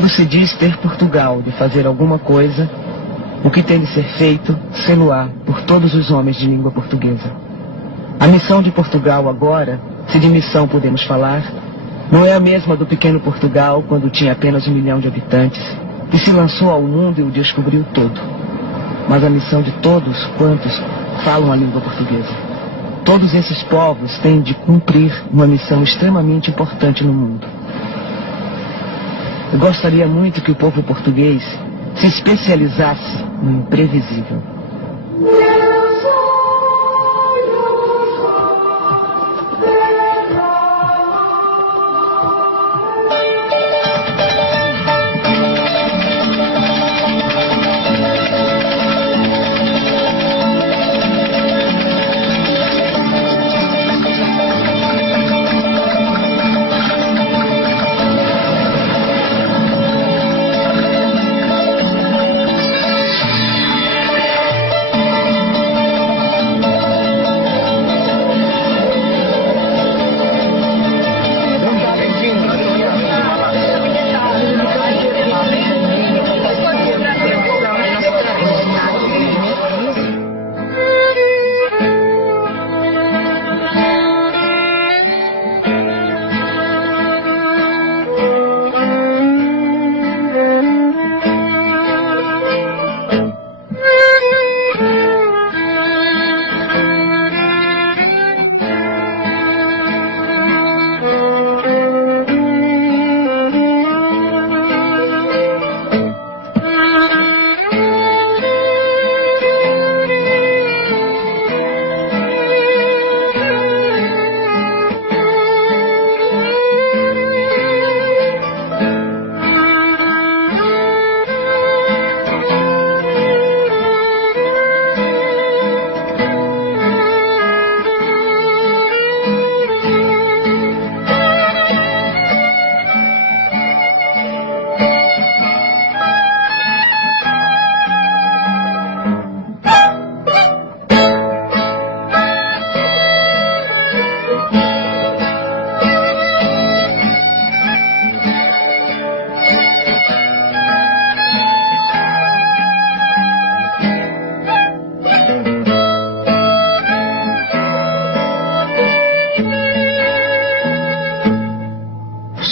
Quando se diz ter Portugal de fazer alguma coisa, o que tem de ser feito, sê-lo-á por todos os homens de língua portuguesa. A missão de Portugal agora, se de missão podemos falar, não é a mesma do pequeno Portugal quando tinha apenas 1 milhão de habitantes e se lançou ao mundo e o descobriu todo. Mas a missão de todos quantos falam a língua portuguesa. Todos esses povos têm de cumprir uma missão extremamente importante no mundo. Eu gostaria muito que o povo português se especializasse no imprevisível.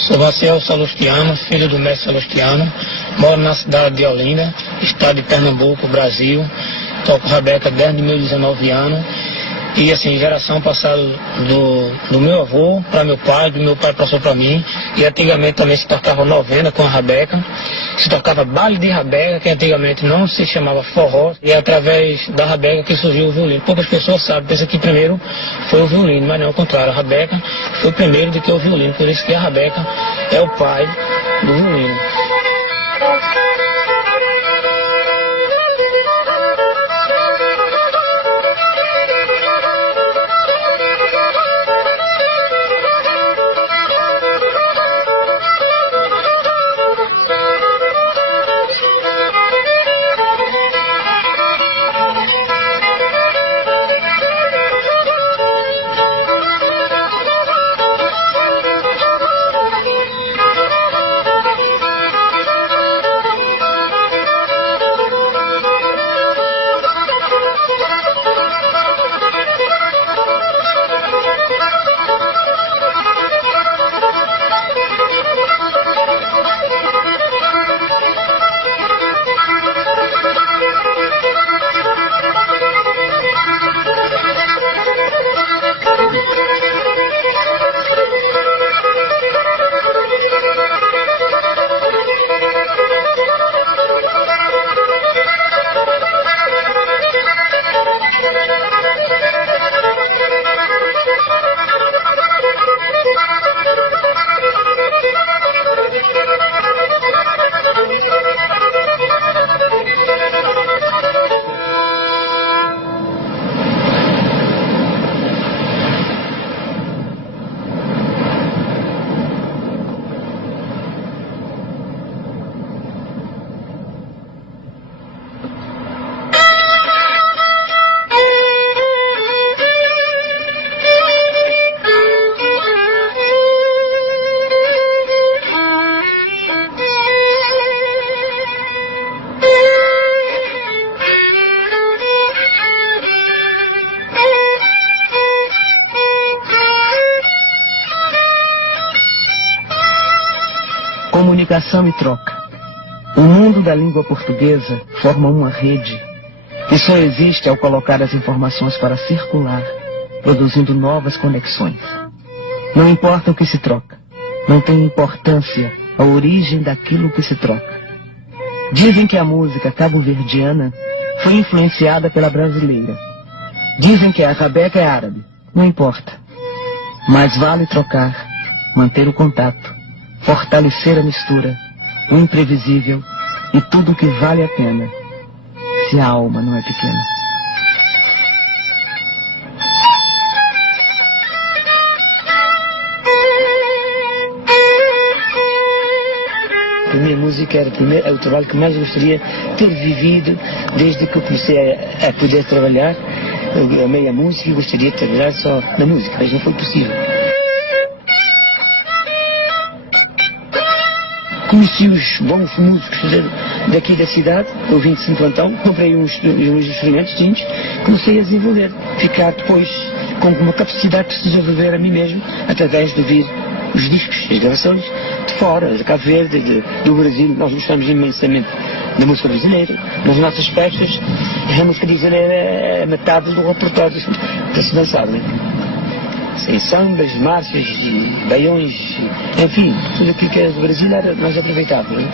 Sou Maciel Salustiano, filho do mestre Salustiano, moro na cidade de Olinda, estado de Pernambuco, Brasil, toco rabeca desde meus 19 anos, e assim, geração passada do meu avô para meu pai, do meu pai passou para mim, e antigamente também se tocava novena com a rabeca, se tocava baile de rabeca, que antigamente não se chamava forró, e é através da rabeca que surgiu o violino. Poucas pessoas sabem, pensam que primeiro foi o violino, mas não, ao contrário, a rabeca foi primeiro do que o violino, por isso que a rabeca é o pai do violino. comunicação e troca. O mundo da língua portuguesa forma uma rede que só existe ao colocar as informações para circular, produzindo novas conexões. Não importa o que se troca, não tem importância a origem daquilo que se troca. Dizem que a música cabo-verdiana foi influenciada pela brasileira. Dizem que a rabeca é árabe, não importa. Mas vale trocar, manter o contato, fortalecer a mistura, o imprevisível e tudo que vale a pena, se a alma não é pequena. A minha música é o trabalho que mais gostaria de ter vivido desde que eu comecei a poder trabalhar. Eu amei a música e gostaria de trabalhar só na música, mas não foi possível. Conheci os bons músicos daqui da cidade, eu vim de Santo Antão, comprei uns instrumentos tintos, comecei a desenvolver, ficar depois com uma capacidade de desenvolver a mim mesmo, através de ouvir os discos, as gravações de fora, de Cabo Verde, do Brasil. Nós gostamos imensamente da música brasileira. Nas nossas festas, a música brasileira é metade do repertório para se dançar, né? Sem sambas, marchas, baiões, enfim, tudo aquilo que é do Brasil era mais aproveitável, né?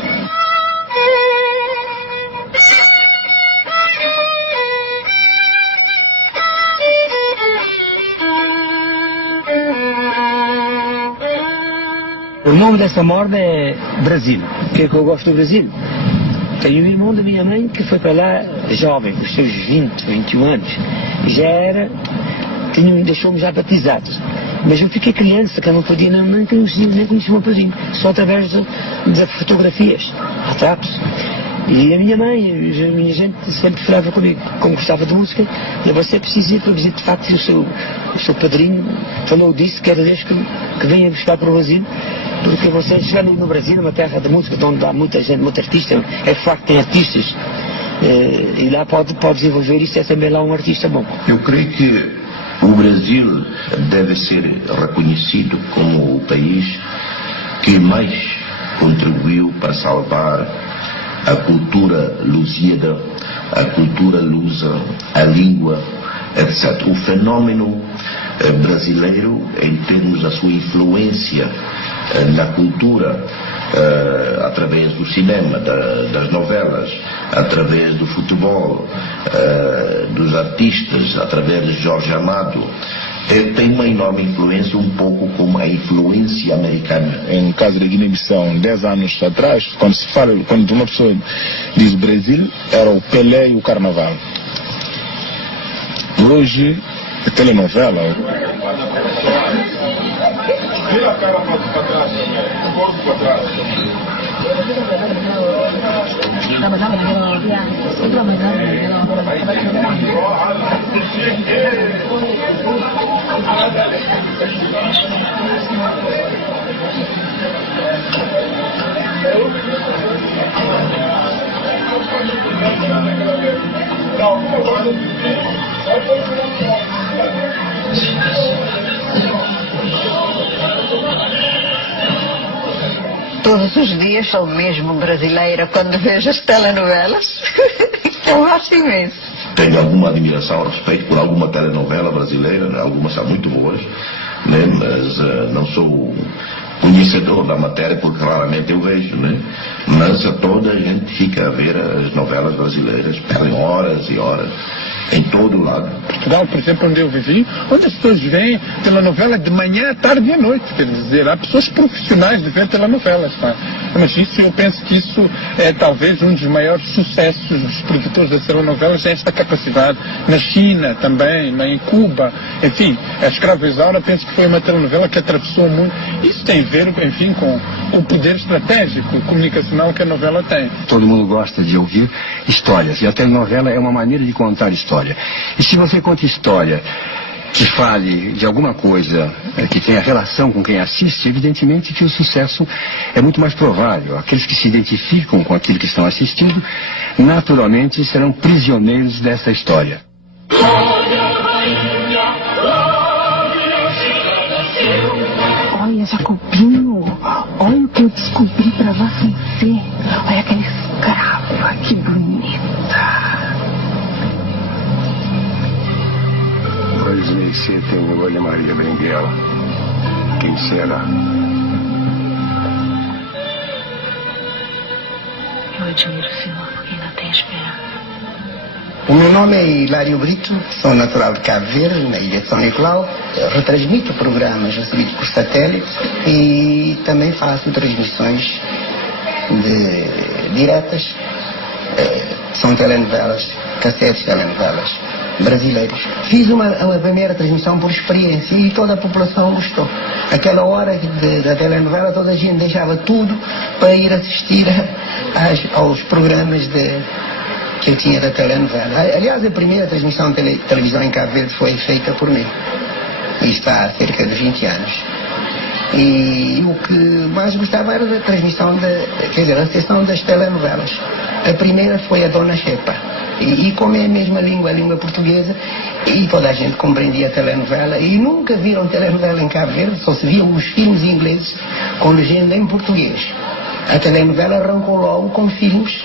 O nome dessa morda é Brasil. O que é que eu gosto do Brasil? Tenho um irmão da minha mãe que foi para lá jovem, com os seus 20, 21 anos. Deixou-me já batizados. Mas eu fiquei criança, que eu não podia, nem conhecia o meu padrinho. Só através de fotografias, retratos. E a minha mãe, a minha gente sempre falava comigo, como gostava de música, e você precisa ir para visitar de facto o seu padrinho. Falou disso, que era desde que venha buscar para o Brasil, porque você chegando no Brasil, uma terra de música, onde há muita gente, muito artista, é facto que tem artistas, e lá pode desenvolver isso, é também lá um artista bom. Eu creio que o Brasil deve ser reconhecido como o país que mais contribuiu para salvar a cultura lusíada, a cultura lusa, a língua, etc. O fenômeno brasileiro, em termos da sua influência na cultura, através do cinema, das novelas, através do futebol, dos artistas, através de Jorge Amado, tem uma enorme influência, um pouco como a influência americana. Em caso da Guiné-Bissau, 10 anos atrás, quando uma pessoa diz Brasil, era o Pelé e o Carnaval. Por hoje, a telenovela... Todos os dias sou mesmo brasileira quando vejo as telenovelas. Eu acho imenso. Tenho alguma admiração, respeito por alguma telenovela brasileira, né? Algumas são muito boas, né? Mas não sou conhecedor da matéria, porque claramente eu vejo, né? Mas toda a gente fica a ver as novelas brasileiras, perdem horas e horas em todo lado. Portugal, por exemplo, onde eu vivi, onde as pessoas veem telenovela de manhã, tarde e à noite. Quer dizer, há pessoas profissionais de ver telenovelas. Tá? Mas isso, eu penso que isso é talvez um dos maiores sucessos dos produtores das telenovelas, é esta capacidade. Na China também, em Cuba, enfim, a Escrava Isaura, penso que foi uma telenovela que atravessou o mundo. Isso tem a ver, enfim, com o poder estratégico, comunicacional que a novela tem. Todo mundo gosta de ouvir histórias, e a telenovela é uma maneira de contar história. E se você conta história que fale de alguma coisa que tenha relação com quem assiste, evidentemente que o sucesso é muito mais provável. Aqueles que se identificam com aquilo que estão assistindo, naturalmente serão prisioneiros dessa história. Olha, Jacobinho, olha o Eu descobri pra você. Olha aquela escrava, que bonita. 2007 em Olha Maria Benguela. Quem será? Eu admiro o senhor porque ainda tem esperança. O meu nome é Hilário Brito, sou natural de Cabo Verde, na ilha de São Nicolau. Eu retransmito programas recebidos por satélite e também faço transmissões diretas. São telenovelas, cassetes de telenovelas brasileiros. Fiz uma primeira transmissão por experiência e toda a população gostou. Aquela hora da telenovela toda a gente deixava tudo para ir assistir aos programas que eu tinha da telenovela. Aliás, a primeira transmissão de televisão em Cabo Verde foi feita por mim. E está há cerca de 20 anos. E o que mais gostava era da transmissão, a sessão das telenovelas. A primeira foi a Dona Xepa. E como é a mesma língua, a língua portuguesa, e toda a gente compreendia a telenovela, e nunca viram telenovela em Cabo Verde, só se viam os filmes ingleses com legenda em português. A telenovela arrancou logo com filmes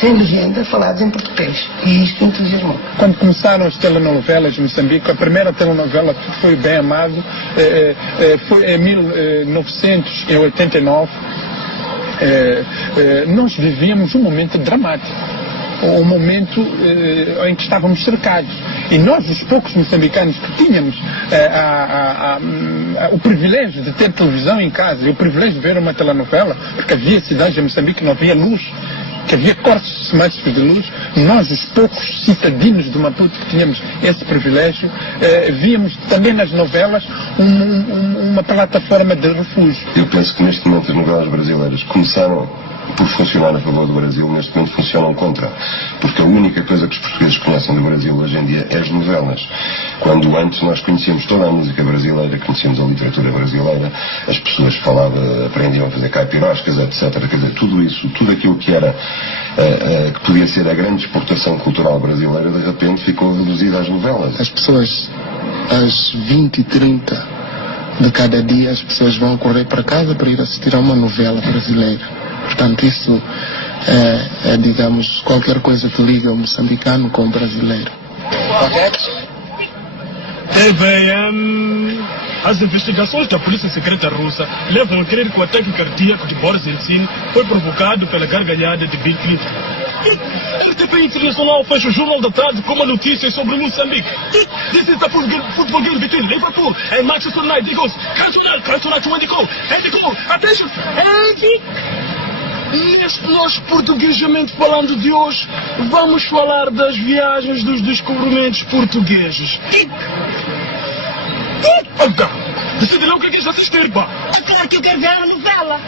sem legenda falados em português, e isto entusiasmou. Quando começaram as telenovelas em Moçambique, a primeira telenovela que foi bem amado foi em 1989. Nós vivíamos um momento dramático, um momento em que estávamos cercados. E nós, os poucos moçambicanos que tínhamos o privilégio de ter televisão em casa e o privilégio de ver uma telenovela, porque havia cidades em Moçambique que não havia luz, que havia cortes sistemáticos de luz, nós, os poucos cidadãos de Maputo que tínhamos esse privilégio, víamos também nas novelas uma plataforma de refúgio. Eu penso que neste momento as novelas brasileiras começaram por funcionar a favor do Brasil, neste momento funcionam contra. Porque a única coisa que os portugueses conhecem do Brasil hoje em dia é as novelas. Quando antes nós conhecíamos toda a música brasileira, conhecíamos a literatura brasileira, as pessoas falavam, aprendiam a fazer caipiroscas, etc. Quer dizer, tudo isso, tudo aquilo que era, que podia ser a grande exportação cultural brasileira, de repente ficou reduzido às novelas. As pessoas, às 20 e 30 de cada dia, as pessoas vão correr para casa para ir assistir a uma novela brasileira. Portanto, isso digamos, qualquer coisa que liga o moçambicano com o brasileiro. As investigações da Polícia Secreta Russa levam a crer que o ataque cardíaco de Boris Yeltsin foi provocado pela gargalhada de Bill Clinton. A RTP Internacional fecha o Jornal da Tarde com uma notícia sobre Moçambique. This is the football game between Liverpool and Manchester United. It goes, Cantona to win the goal. And the goal, attention, neste nosso portuguesamente falando de hoje, vamos falar das viagens dos descobrimentos portugueses. Decide lá o que queres assistir, pá. Claro que eu quero ver a novela.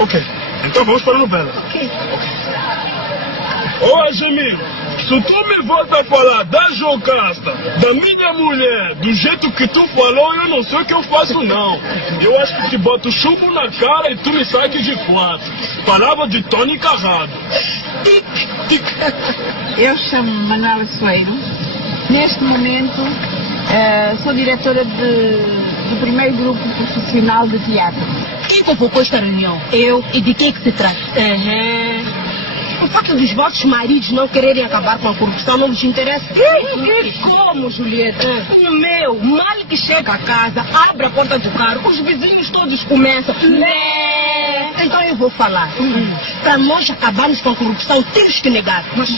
Ok, então vamos para a novela. Ok. Ô, Jamil, se tu me volta a falar da Jocasta, da minha mulher, do jeito que tu falou, eu não sei o que eu faço, não. Eu acho que te boto chumbo na cara e tu me saques de quatro. Palavra de Tony Carrado. Eu chamo-me Manuela Soeiro. Neste momento, sou diretora do primeiro grupo profissional de teatro. Quem convocou esta reunião? Eu. E de que é que se trata? O facto dos vossos maridos não quererem acabar com a corrupção não vos interessa? E como, Julieta? O meu, mal que chega a casa, abre a porta do carro, os vizinhos todos começam. Então eu vou falar. Para nós acabarmos com a corrupção, temos que negar. Mas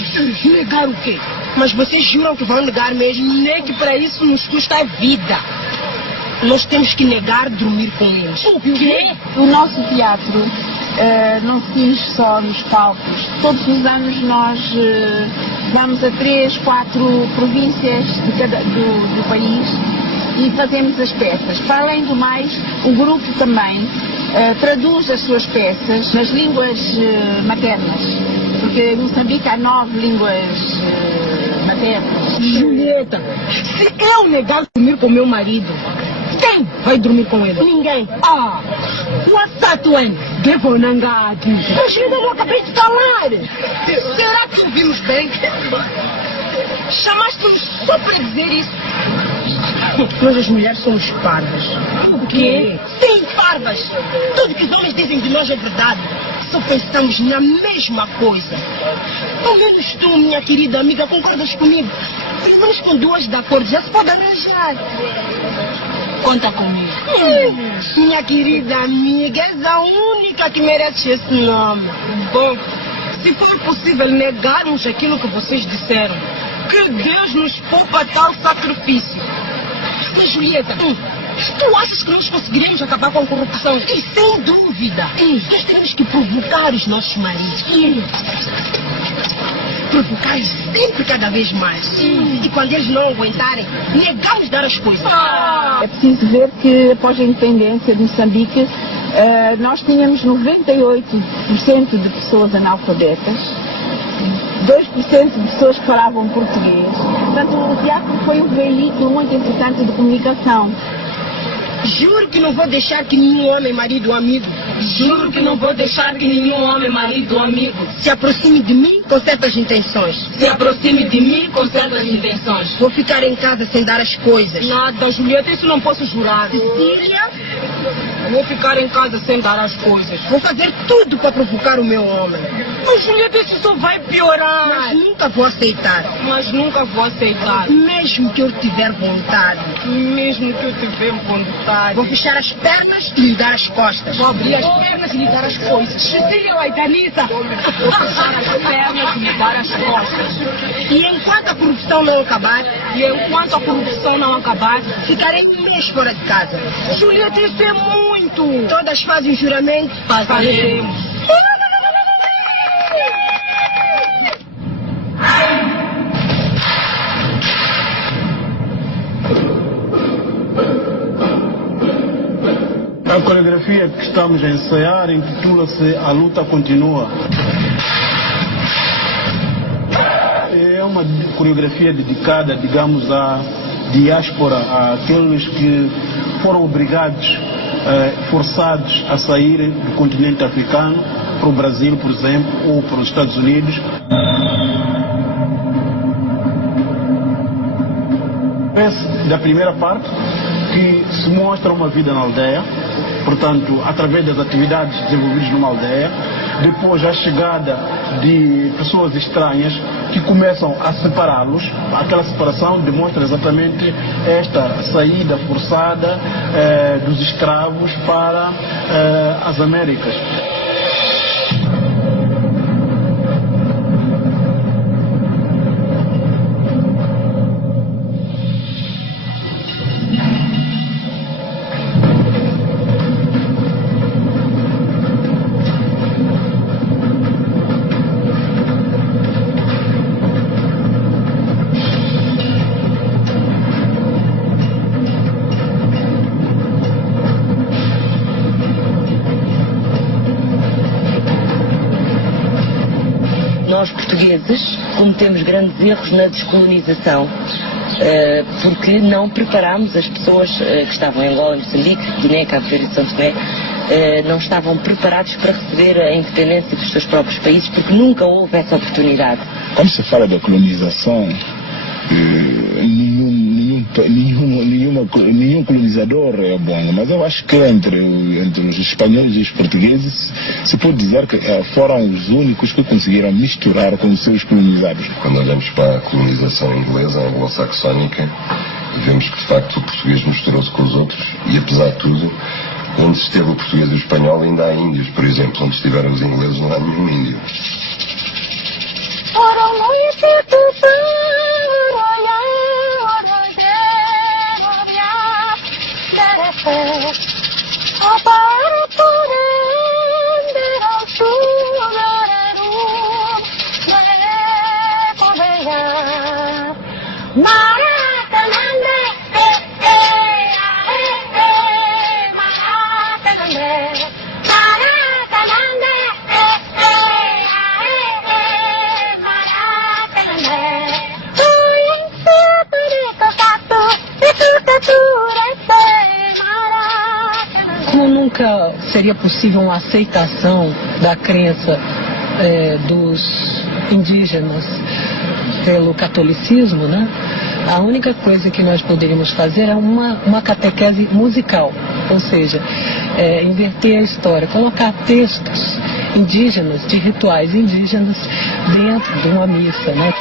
negar o quê? Mas vocês juram que vão negar mesmo? Nem que para isso nos custa a vida. Nós temos que negar dormir com eles. O quê? O nosso teatro não se finge só nos palcos. Todos os anos nós vamos a 3, 4 províncias do país e fazemos as peças. Para além do mais, o grupo também traduz as suas peças nas línguas maternas. Porque em Moçambique há 9 línguas maternas. Julieta, se eu negar dormir com meu marido, quem vai dormir com ele? Ninguém. O Asatuan, devo nangado. Mas ainda não acabei de falar. Será que ouvimos bem? Chamaste-nos só para dizer isso? Nós as mulheres somos parvas. O quê? Sim, parvas. Tudo que os homens dizem de nós é verdade. Só pensamos na mesma coisa. Ao menos tu, minha querida amiga, concordas comigo? Pelo menos com duas de acordo já se pode arranjar. Conta comigo. Minha querida amiga, és a única que merece esse nome. Bom, se for possível negarmos aquilo que vocês disseram, que Deus nos poupa tal sacrifício. Mas, Julieta, tu achas que nós conseguiremos acabar com a corrupção? E sem dúvida, nós temos que provocar os nossos maridos. Provocar sempre cada vez mais. E quando eles não aguentarem, negamos dar as coisas. É preciso ver que após a independência de Moçambique, nós tínhamos 98% de pessoas analfabetas, 2% de pessoas que falavam português. Portanto, o teatro foi um veículo muito importante de comunicação. Juro que não vou deixar que nenhum homem, marido ou amigo, juro que não vou deixar que nenhum homem, marido ou amigo se aproxime de mim com certas intenções. Se aproxime de mim com certas intenções. Vou ficar em casa sem dar as coisas. Nada, Julieta, isso não posso jurar. Cecília, vou ficar em casa sem dar as coisas. Vou fazer tudo para provocar o meu homem. Mas, Julieta, isso só vai piorar. Mas nunca vou aceitar. Mas nunca vou aceitar. Mesmo que eu tiver vontade. Mesmo que eu tiver vontade. Vou fechar as pernas e lhe dar as costas. Vou abrir as pernas e lhe dar as coisas. Cecília, Laitanita. Vou fechar as pernas e lhe dar as costas. E enquanto a corrupção não acabar, ficarei um mês fora de casa. Julieta, isso é muito. Todas fazem juramento. Faremos. A coreografia que estamos a ensaiar intitula-se A Luta Continua. É uma coreografia dedicada, digamos, à diáspora, àqueles que foram obrigados, forçados a sair do continente africano para o Brasil, por exemplo, ou para os Estados Unidos. Da primeira parte, que se mostra uma vida na aldeia, portanto, através das atividades desenvolvidas numa aldeia, depois a chegada de pessoas estranhas que começam a separá-los. Aquela separação demonstra exatamente esta saída forçada dos escravos para as Américas. Cometemos grandes erros na descolonização, porque não preparámos as pessoas que estavam em Angola, Moçambique, Guiné, Cabo Verde e São Tomé, não estavam preparados para receber a independência dos seus próprios países, porque nunca houve essa oportunidade. Quando se fala da colonização, nenhum colonizador é bom, mas eu acho que entre os espanhóis e os portugueses se pode dizer que foram os únicos que conseguiram misturar com os seus colonizados. Quando olhamos para a colonização inglesa, anglo-saxónica, vemos que de facto o português misturou-se com os outros e, apesar de tudo, onde esteve o português e o espanhol ainda há índios, por exemplo, onde estiveram os ingleses não há nenhum índio. Como nunca seria possível uma aceitação da crença dos indígenas pelo catolicismo, né? a única coisa que nós poderíamos fazer é uma catequese musical, ou seja, inverter a história, colocar textos indígenas, de rituais indígenas dentro de uma missa, né?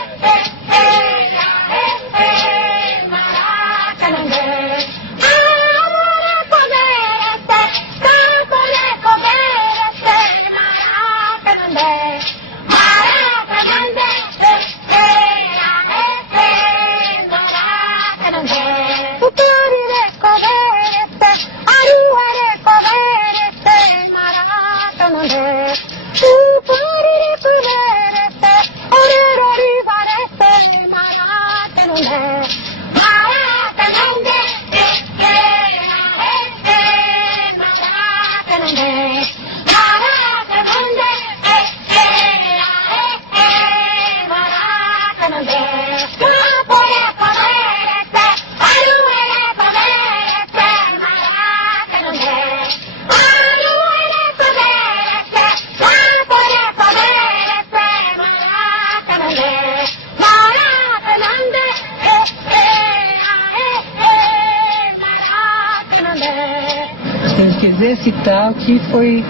Citar o que foi,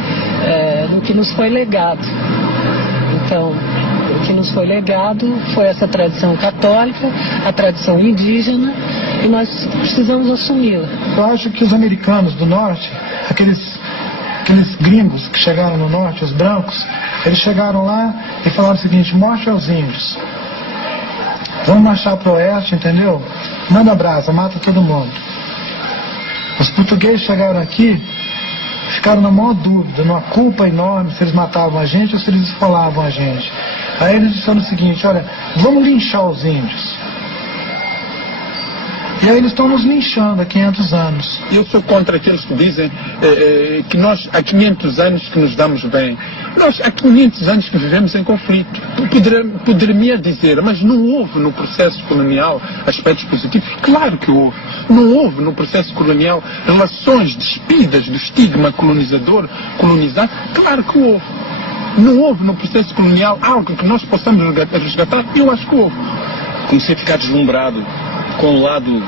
o que nos foi legado. Então, o que nos foi legado foi essa tradição católica, a tradição indígena, e nós precisamos assumi-la. Eu acho que os americanos do norte, aqueles gringos que chegaram no norte, os brancos, eles chegaram lá e falaram o seguinte: morte aos índios. Vamos marchar para o oeste, entendeu? Manda brasa, mata todo mundo. Os portugueses chegaram aqui, ficaram na maior dúvida, numa culpa enorme, se eles matavam a gente ou se eles esfolavam a gente. Aí eles disseram o seguinte: olha, vamos linchar os índios. E aí eles estão nos linchando há 500 anos. Eu sou contra aqueles que dizem que nós há 500 anos que nos damos bem. Nós há 500 anos que vivemos em conflito. Poderia dizer, mas não houve no processo colonial aspectos positivos? Claro que houve. Não houve no processo colonial relações despidas do estigma colonizador, colonizado? Claro que houve. Não houve no processo colonial algo que nós possamos resgatar? Eu acho que houve. Comecei a ficar deslumbrado com o lado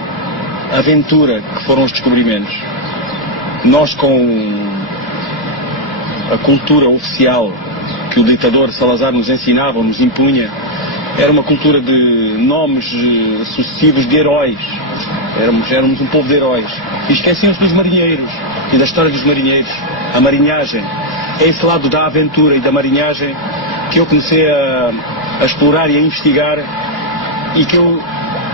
aventura que foram os descobrimentos. Nós, com a cultura oficial que o ditador Salazar nos ensinava, nos impunha, era uma cultura de nomes sucessivos de heróis. Éramos um povo de heróis. E esquecemos dos marinheiros e da história dos marinheiros. A marinhagem. É esse lado da aventura e da marinhagem que eu comecei a explorar e a investigar e que eu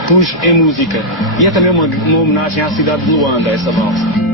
pus em música. E é também uma homenagem à cidade de Luanda, essa valsa.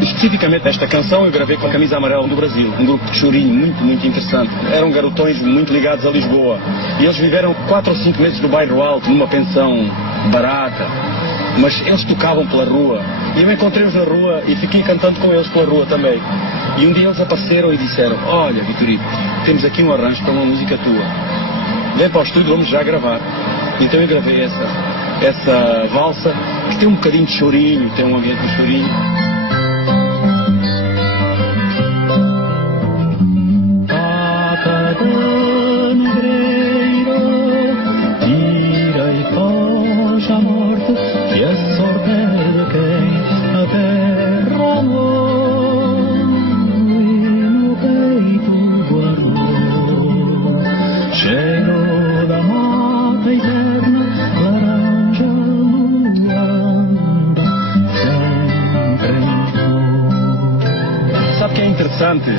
Especificamente esta canção eu gravei com a Camisa Amarela do Brasil, um grupo de chorinho muito interessante. Eram garotões muito ligados a Lisboa e eles viveram 4 ou 5 meses no bairro alto, numa pensão barata, mas eles tocavam pela rua e eu encontrei-os na rua e fiquei cantando com eles pela rua também. E um dia eles apareceram e disseram: olha, Vitorino, temos aqui um arranjo para uma música tua, vem para o estúdio, vamos já gravar. Então eu gravei essa valsa que tem um bocadinho de chorinho, tem um ambiente de chorinho. comandante,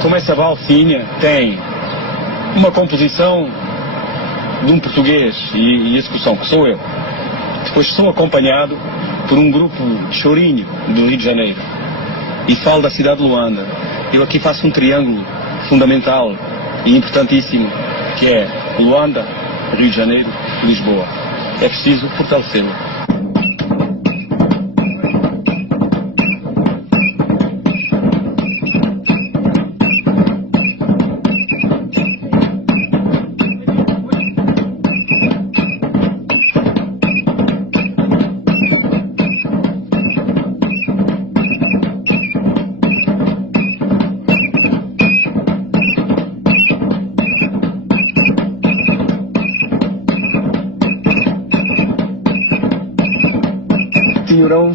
como essa balfinha tem uma composição de um português e execução, que sou eu. Depois sou acompanhado por um grupo de chorinho do Rio de Janeiro e falo da cidade de Luanda. Eu aqui faço um triângulo fundamental e importantíssimo, que é Luanda, Rio de Janeiro e Lisboa. É preciso fortalecê-lo.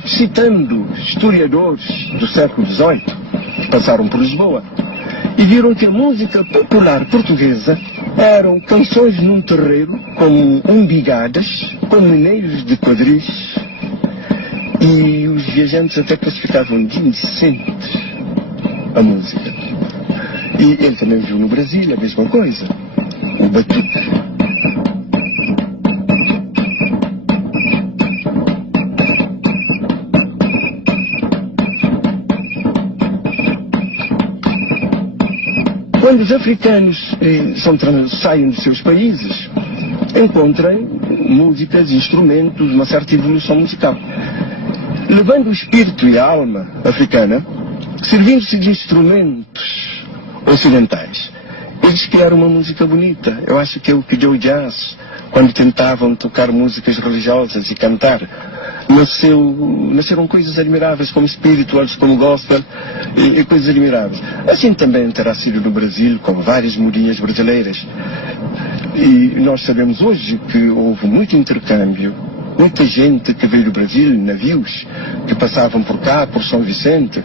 Citando historiadores do século XVIII que passaram por Lisboa e viram que a música popular portuguesa eram canções num terreiro como umbigadas, com meneios de quadris, e os viajantes até classificavam de indecente a música. E ele também viu no Brasil a mesma coisa, o batuque. Quando os africanos saem dos seus países, encontram músicas, instrumentos, uma certa evolução musical. Levando o espírito e a alma africana, servindo-se de instrumentos ocidentais, eles criaram uma música bonita. Eu acho que é o que deu jazz, quando tentavam tocar músicas religiosas e cantar. Nasceram coisas admiráveis como spirituals, como gospel e coisas admiráveis. Assim também terá sido no Brasil, com várias modinhas brasileiras. E nós sabemos hoje que houve muito intercâmbio, muita gente que veio do Brasil, navios, que passavam por cá, por São Vicente,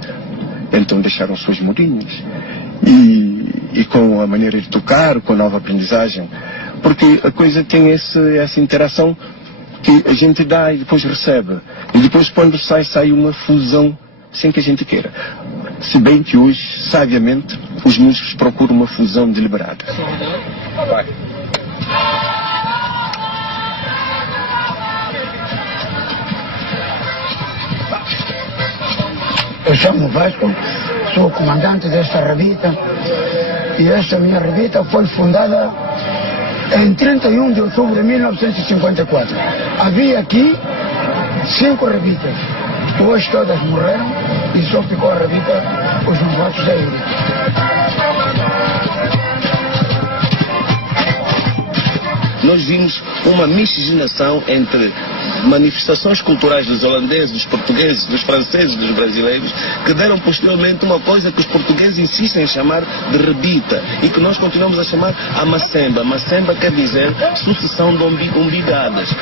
então deixaram suas modinhas. E com a maneira de tocar, com a nova aprendizagem, porque a coisa tem essa interação que a gente dá e depois recebe. E depois quando sai uma fusão sem que a gente queira. Se bem que hoje, sabiamente, os músicos procuram uma fusão deliberada. Vai. Eu chamo Vasco, sou comandante desta revista e esta minha revista foi fundada em 31 de outubro de 1954. Havia aqui 5 revistas. Hoje todas morreram e só ficou a revista Os Novatos da Ilha. Nós vimos uma miscigenação entre manifestações culturais dos holandeses, dos portugueses, dos franceses, dos brasileiros, que deram posteriormente uma coisa que os portugueses insistem em chamar de rebita e que nós continuamos a chamar a macemba. Macemba quer dizer sucessão de umbigadas.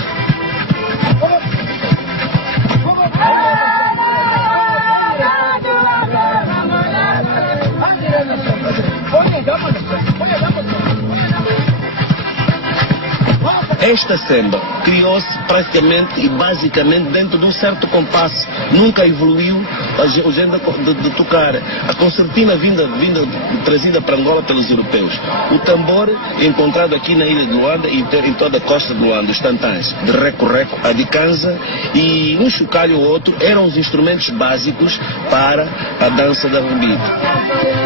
Esta semba criou-se praticamente e basicamente dentro de um certo compasso. Nunca evoluiu a agenda de tocar. A concertina trazida para Angola pelos europeus. O tambor encontrado aqui na ilha de Luanda e em toda a costa de Luanda, os tantãs, de reco-reco, a de canza e um chocalho ou outro eram os instrumentos básicos para a dança da rumbita.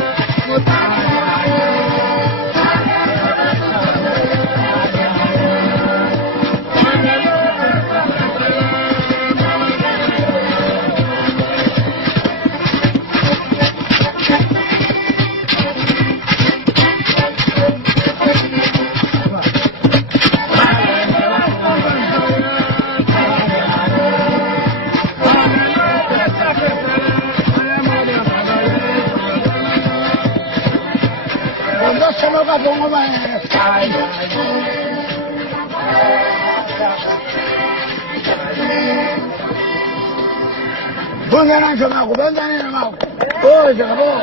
Hoje acabou.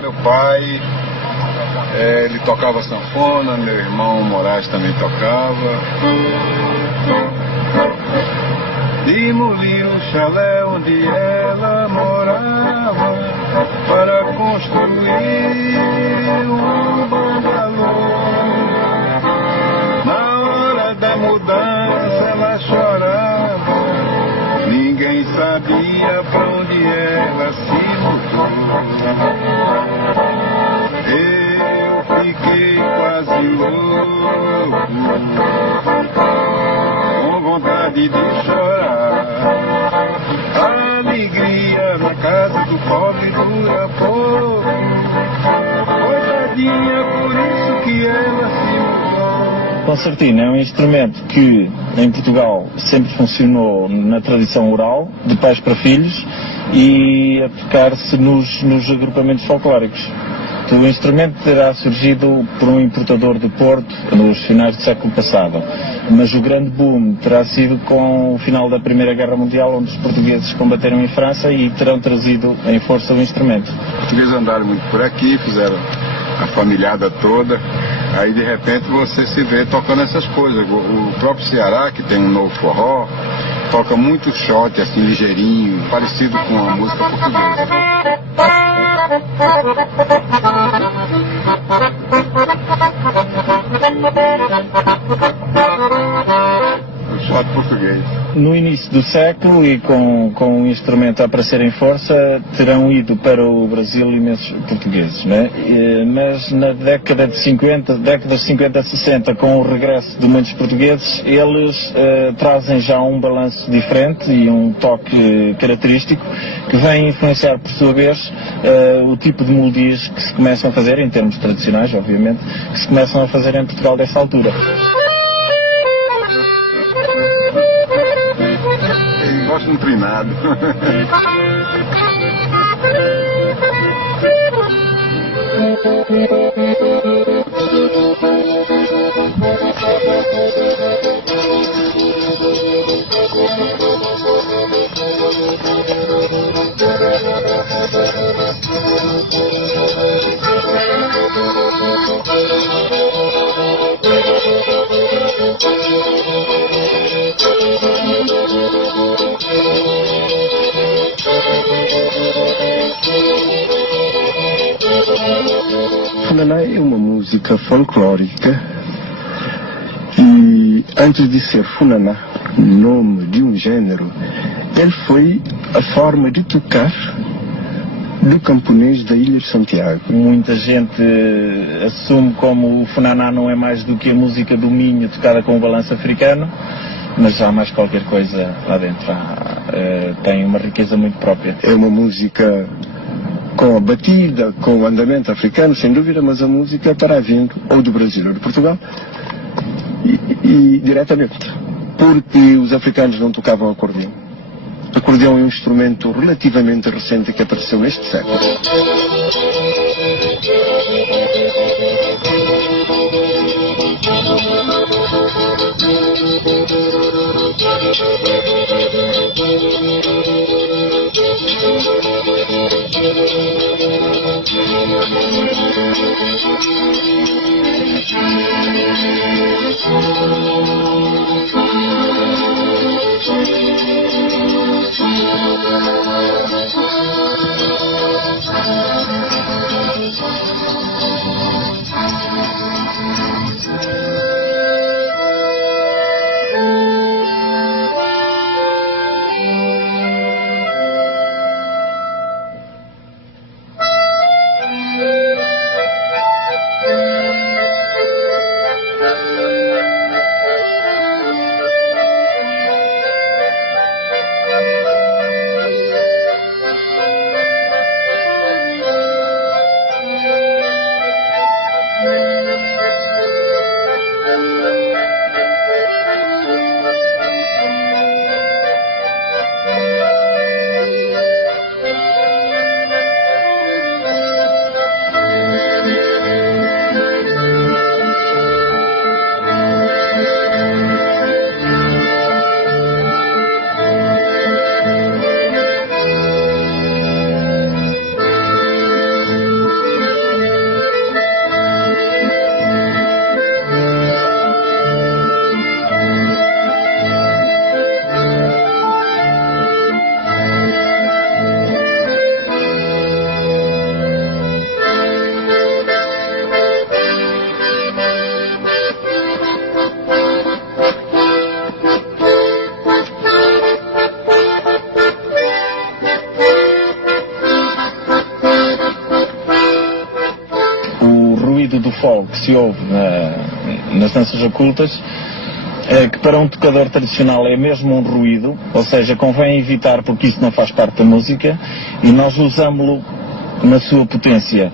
Meu pai Ele tocava sanfona, meu irmão Moraes também tocava. Demoli o chalé onde ela morava para construir um bangalô. Na hora da mudança ela chorava, ninguém sabia pra onde ela se mudou. Eu fiquei quase louco, com vontade de chorar. A alegria na casa do pobre dura pouco, coitadinha, por isso que ela se mudou. Concertina é um instrumento que em Portugal sempre funcionou na tradição oral, de pais para filhos, e a tocar-se nos agrupamentos folclóricos. O instrumento terá surgido por um importador de Porto nos finais do século passado, mas o grande boom terá sido com o final da Primeira Guerra Mundial, onde os portugueses combateram em França e terão trazido em força o instrumento. Os portugueses andaram muito por aqui, fizeram a familhada toda, aí de repente você se vê tocando essas coisas. O próprio Ceará, que tem um novo forró, toca muito shot, assim, ligeirinho, parecido com a música portuguesa. O shot português. No início do século, e com o instrumento a aparecer em força, terão ido para o Brasil imensos portugueses, né? Mas na década de 50, 60, com o regresso de muitos portugueses, eles trazem já um balanço diferente e um toque característico que vem influenciar, por sua vez, o tipo de melodias que se começam a fazer, em termos tradicionais, obviamente, que se começam a fazer em Portugal dessa altura. Gosto de um trinado. Funaná é uma música folclórica e antes de ser Funaná, nome de um gênero, ele foi a forma de tocar do camponês da Ilha de Santiago. Muita gente assume como o Funaná não é mais do que a música do Minho tocada com o balanço africano, mas há mais qualquer coisa lá dentro. Tem uma riqueza muito própria. É uma música com a batida, com o andamento africano, sem dúvida, mas a música terá vindo ou do Brasil ou de Portugal e diretamente, porque os africanos não tocavam acordeão. O acordeão é um instrumento relativamente recente que apareceu neste século. cultural que se ouve nas danças ocultas, que para um tocador tradicional é mesmo um ruído, ou seja, convém evitar porque isso não faz parte da música, e nós usámos-lo na sua potência,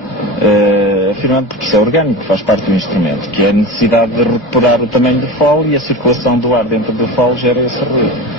afirmando porque isso é orgânico, faz parte do instrumento, que é a necessidade de recuperar o tamanho do fole, e a circulação do ar dentro do fole gera esse ruído.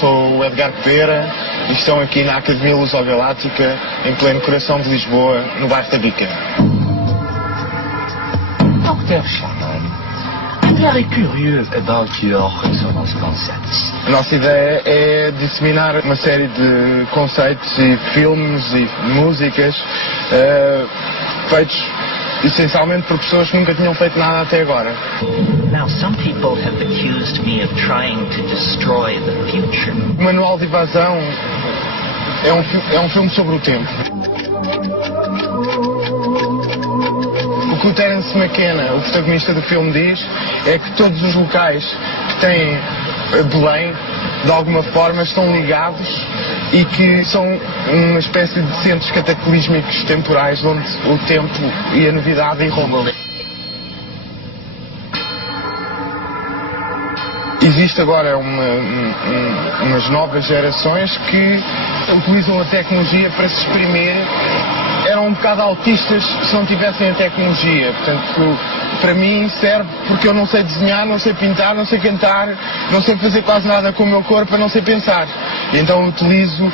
Sou o Edgar Pereira e estão aqui na Academia Luso-Galáctica, em pleno coração de Lisboa, no bairro da Bica. Dr. Shannon, vous êtes curieux about your resonance concepts. A nossa ideia é disseminar uma série de conceitos e filmes e músicas feitos essencialmente por pessoas que nunca tinham feito nada até agora. Now, some people have accused me of trying to destroy the future. O Manual de Evasão é um filme sobre o tempo. O que o Terence McKenna, o protagonista do filme, diz é que todos os locais que têm Belém, de alguma forma, estão ligados e que são uma espécie de centros cataclísmicos temporais onde o tempo e a novidade irrompem. Existe agora umas novas gerações que utilizam a tecnologia para se exprimir. Eram um bocado autistas se não tivessem a tecnologia. Portanto, para mim serve porque eu não sei desenhar, não sei pintar, não sei cantar, não sei fazer quase nada com o meu corpo, não sei pensar. E então utilizo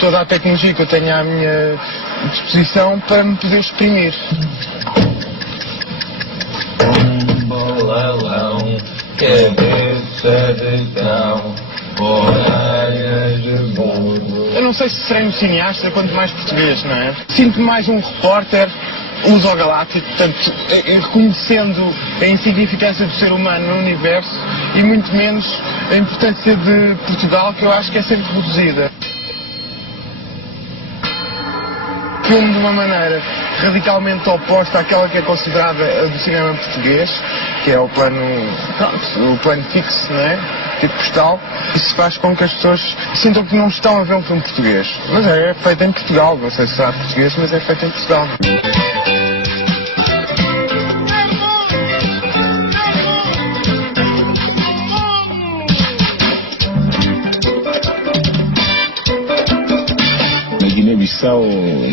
toda a tecnologia que eu tenho à minha disposição para me poder exprimir. Eu não sei se serei um cineasta, quanto mais português, não é? Sinto-me mais um repórter luso-galáctico, portanto, reconhecendo a insignificância do ser humano no universo e muito menos a importância de Portugal, que eu acho que é sempre reduzida. Filme de uma maneira radicalmente oposta àquela que é considerada a do cinema português, que é o plano fixo, não é? Tipo postal. Isso faz com que as pessoas sintam que não estão a ver um filme português. Mas é feito em Portugal, não sei se será português, mas é feito em Portugal.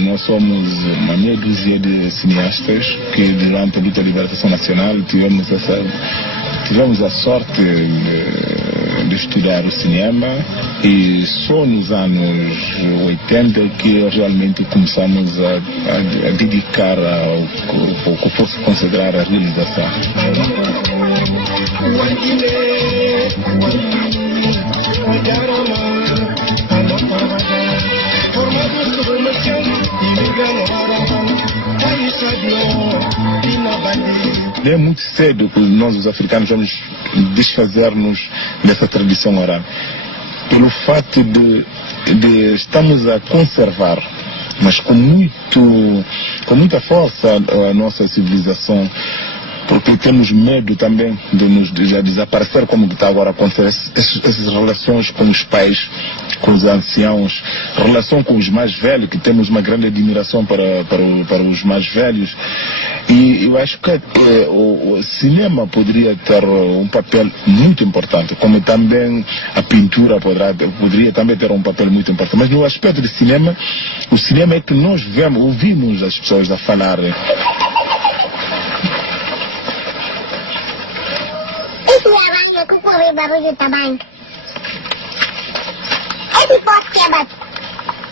Nós somos uma meia dúzia de cineastas que durante a luta de libertação nacional tivemos a sorte de estudar o cinema, e só nos anos 80 que realmente começamos a dedicar ao que fosse considerar a realização. É muito cedo que nós, os africanos, vamos desfazer-nos dessa tradição oral. Pelo fato de estamos a conservar, mas com muita força, a nossa civilização, porque temos medo também de já desaparecer, como está agora a acontecer, essas relações com os pais, com os anciãos, relação com os mais velhos, que temos uma grande admiração para os mais velhos. E eu acho que o cinema poderia ter um papel muito importante, como também a pintura poderia também ter um papel muito importante. Mas no aspecto de cinema, o cinema é que nós ouvimos as pessoas a falar. Esse negócio é com o barulho também. Esse pote que é bate.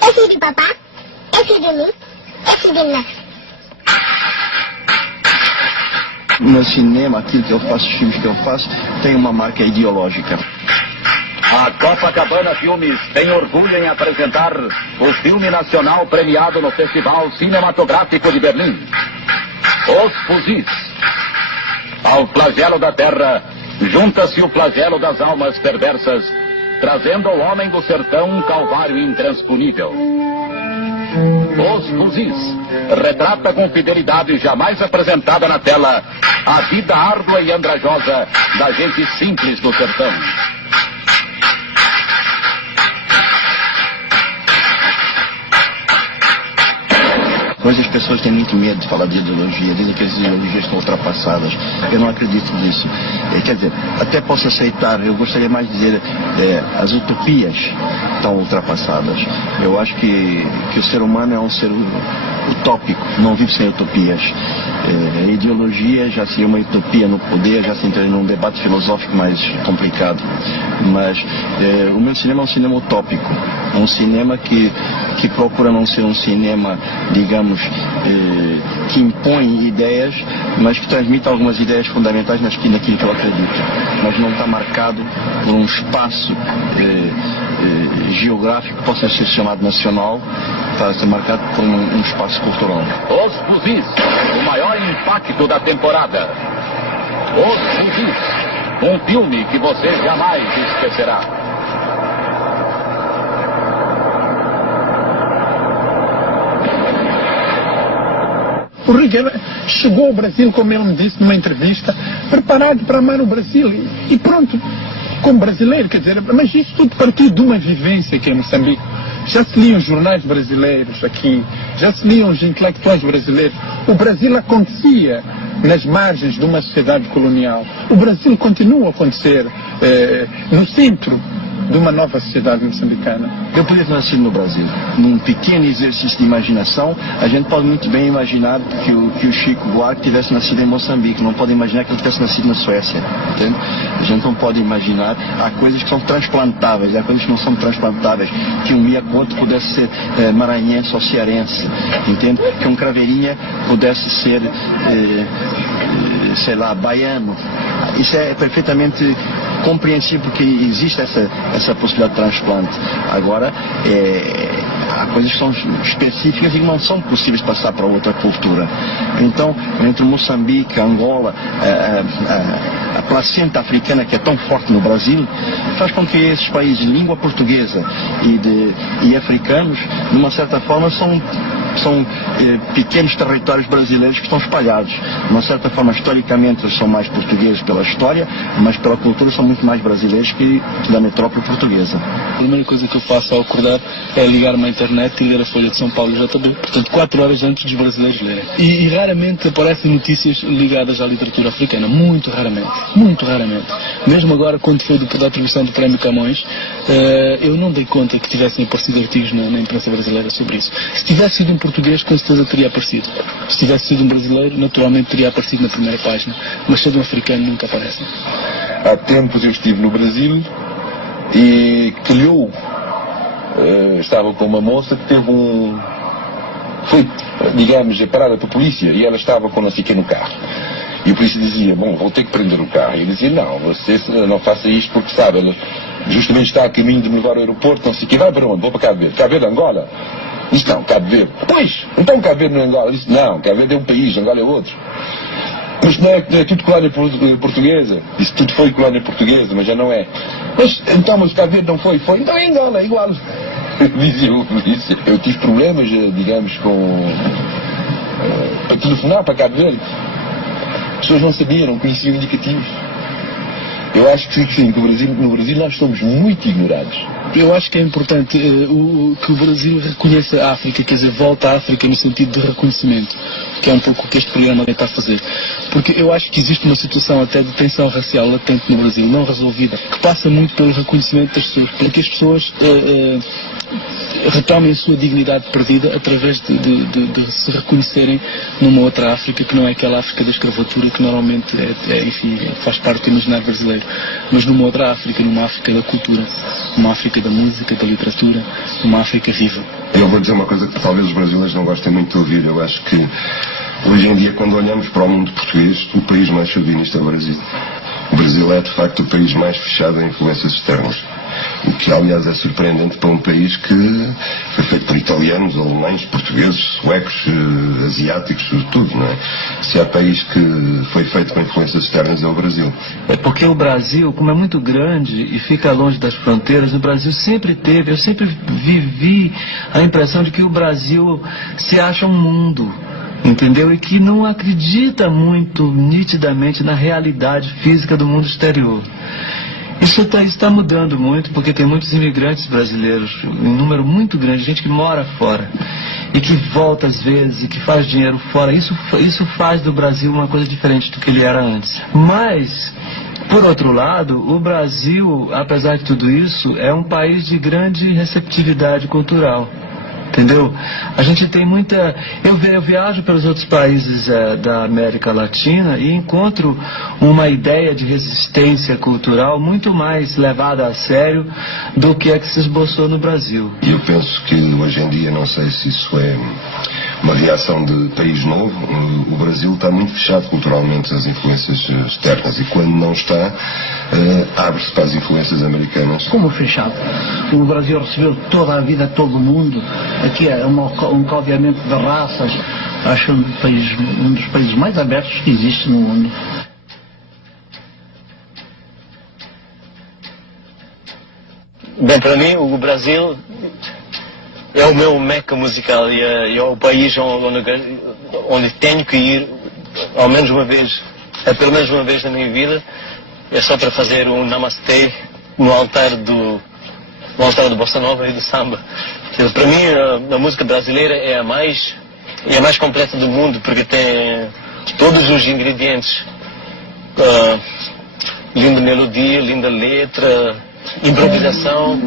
Esse de papá, esse de mim, esse de mim. No cinema, aquilo que eu faço, os filmes que eu faço, tem uma marca ideológica. A Copacabana Filmes tem orgulho em apresentar o filme nacional premiado no Festival Cinematográfico de Berlim. Os Fuzis. Ao flagelo da terra, junta-se o flagelo das almas perversas, trazendo ao homem do sertão um calvário intransponível. Os Fuzis retrata com fidelidade jamais apresentada na tela a vida árdua e andrajosa da gente simples do sertão. Hoje as pessoas têm muito medo de falar de ideologia, dizem que as ideologias estão ultrapassadas. Eu não acredito nisso. Quer dizer, até posso aceitar, eu gostaria mais de dizer, as utopias estão ultrapassadas. Eu acho que o ser humano é um ser utópico, não vive sem utopias. A ideologia já seria uma utopia no poder, já se entra num debate filosófico mais complicado. Mas o meu cinema é um cinema utópico, é um cinema que procura não ser um cinema, digamos, que impõe ideias, mas que transmite algumas ideias fundamentais naquilo que eu acredito. Mas não está marcado por um espaço geográfico que possa ser chamado nacional, está marcado por um espaço cultural. Os Fuzis, o maior impacto da temporada. Os Fuzis, um filme que você jamais esquecerá. O Rigueira chegou ao Brasil, como ele me disse numa entrevista, preparado para amar o Brasil. E pronto, como brasileiro, quer dizer, mas isso tudo partiu de uma vivência aqui em Moçambique. Já se liam os jornais brasileiros aqui, já se liam os intelectuais brasileiros. O Brasil acontecia nas margens de uma sociedade colonial. O Brasil continua a acontecer no centro de uma nova sociedade moçambicana. Eu podia ter nascido no Brasil. Num pequeno exercício de imaginação, a gente pode muito bem imaginar que o Chico Buarque tivesse nascido em Moçambique. Não pode imaginar que ele tivesse nascido na Suécia. Entende? A gente não pode imaginar. Há coisas que são transplantáveis, há coisas que não são transplantáveis. Que um Iacoto pudesse ser maranhense ou cearense. Entende? Que um Craveirinha pudesse ser, sei lá, baiano. Isso é perfeitamente compreensível, porque existe essa possibilidade de transplante. Agora, há coisas que são específicas e que não são possíveis passar para outra cultura. Então, entre Moçambique, Angola, a placenta africana, que é tão forte no Brasil, faz com que esses países de língua portuguesa e africanos, de uma certa forma, são pequenos territórios brasileiros que estão espalhados. De uma certa forma, historicamente, eles são mais portugueses pela história, mas pela cultura são muito mais brasileiros que da metrópole portuguesa. A primeira coisa que eu faço ao acordar é ligar-me à internet e ler a Folha de São Paulo JB, portanto 4 horas antes dos brasileiros lerem. E raramente aparecem notícias ligadas à literatura africana, muito raramente. Mesmo agora, quando foi da atribuição do Prémio Camões, eu não dei conta que tivessem aparecido artigos na imprensa brasileira sobre isso. Se tivesse sido um português, com certeza teria aparecido. Se tivesse sido um brasileiro, naturalmente teria aparecido na primeira página, mas sendo um africano nunca aparece. Há tempos eu estive no Brasil e calhou, estava com uma moça que teve foi, digamos, parada pela polícia e ela estava com não sei o que no carro. E o polícia dizia, bom, vou ter que prender o carro. E ele dizia, não, você não faça isto porque sabe, ela justamente está a caminho de me levar ao aeroporto, não sei o que, vai para onde? Vou para Cabo Verde. Cabo Verde, Angola? Disse, não, Cabo Verde. Pois, então Cabo Verde não é Angola. Disse, não, Cabo Verde é um país, Angola é outro. Mas não é tudo colónia portuguesa. Disse, tudo foi colónia portuguesa, mas já não é. Mas, então, mas Cabo Verde não foi? Foi, então é Angola, é igual. Disse, eu tive problemas, digamos, para telefonar para Cabo Verde. As pessoas não sabiam, não conheciam indicativos. Eu acho que sim, que no Brasil nós somos muito ignorados. Eu acho que é importante que o Brasil reconheça a África, quer dizer, volta à África no sentido de reconhecimento, que é um pouco o que este programa tenta fazer. Porque eu acho que existe uma situação até de tensão racial latente no Brasil, não resolvida, que passa muito pelo reconhecimento das pessoas, para que as pessoas retomem a sua dignidade perdida através de se reconhecerem numa outra África que não é aquela África da escravatura que normalmente enfim, faz parte do imaginário brasileiro, mas numa outra África, numa África da cultura, uma África da música, da literatura, uma África viva. Eu vou dizer uma coisa que talvez os brasileiros não gostem muito de ouvir. Eu acho que hoje em dia, quando olhamos para o mundo português, o país mais chauvinista é o Brasil. O Brasil é de facto o país mais fechado a influências externas. O que aliás é surpreendente para um país que foi feito por italianos, alemães, portugueses, suecos, asiáticos, tudo, não é? Se há país que foi feito com influências externas é o Brasil. É porque o Brasil, como é muito grande e fica longe das fronteiras, o Brasil sempre teve, eu sempre vivi a impressão de que o Brasil se acha um mundo, entendeu? E que não acredita muito nitidamente na realidade física do mundo exterior. Isso está mudando muito, porque tem muitos imigrantes brasileiros, um número muito grande, gente que mora fora e que volta às vezes e que faz dinheiro fora. Isso faz do Brasil uma coisa diferente do que ele era antes. Mas, por outro lado, o Brasil, apesar de tudo isso, é um país de grande receptividade cultural. Entendeu? A gente tem muita... Eu viajo pelos outros países da América Latina e encontro uma ideia de resistência cultural muito mais levada a sério do que a que se esboçou no Brasil. E eu penso que hoje em dia, não sei se isso é uma reação de país novo, o Brasil está muito fechado culturalmente às influências externas e quando não está, abre-se para as influências americanas. Como fechado? O Brasil recebeu toda a vida, todo o mundo. Aqui é um caldeamento de raças. Acho um dos países mais abertos que existe no mundo. Bem, para mim, o Brasil é o meu meca musical e é o país onde tenho que ir ao menos uma vez, pelo menos uma vez na minha vida. É só para fazer um namastê no altar do bossa nova e do samba. Para mim, a música brasileira é a mais completa do mundo, porque tem todos os ingredientes. Linda melodia, linda letra, improvisação,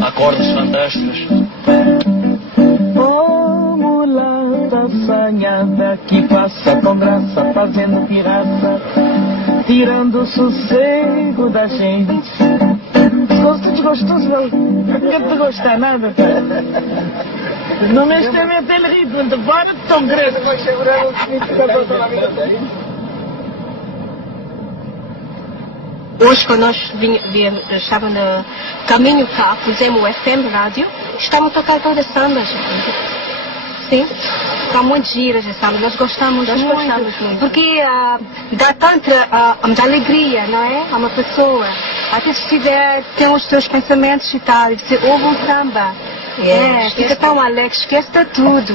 acordes fantásticos. Oh, mulata assanhada que passa com graça, fazendo pirraça, tirando o sossego da gente. Gosto de gostoso, não quero te gostar nada. Não me esteve aquele ritmo de fora de tão grande. Hoje, quando nós estávamos no caminho cá, fizemos o FM rádio, estamos a tocar todas as sambas. Sim, há muitas giras de samba, nós gostamos muito. Porque dá tanta alegria, não é? A uma pessoa. Até se tem os seus pensamentos e tal, e você ouve um samba. Fica tão alegre, esquece de tudo.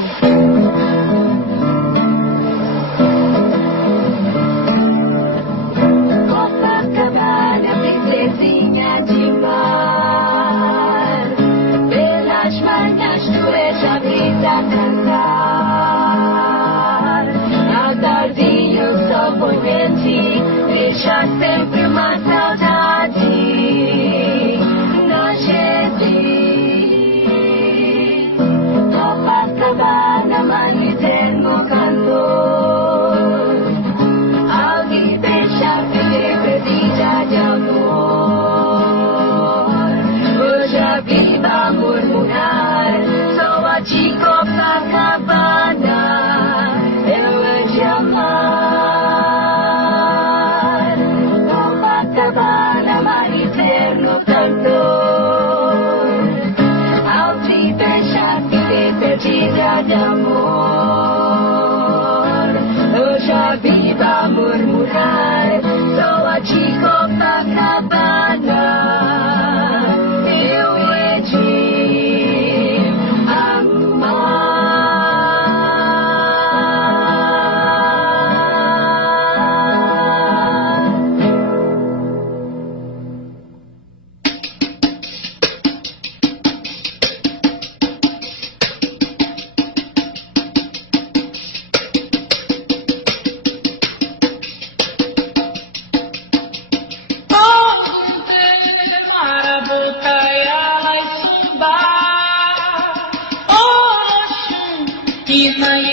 Deixa sempre uma saudade na gente. Copacabana, mar eterno cantor. Alguém deixa viver perdida de amor. Hoje a vida murmurar, só a de Copacabana eu hei de amar. De amor, hoje a vida murmurar, só a de Copacabana eu hei de amar. Imani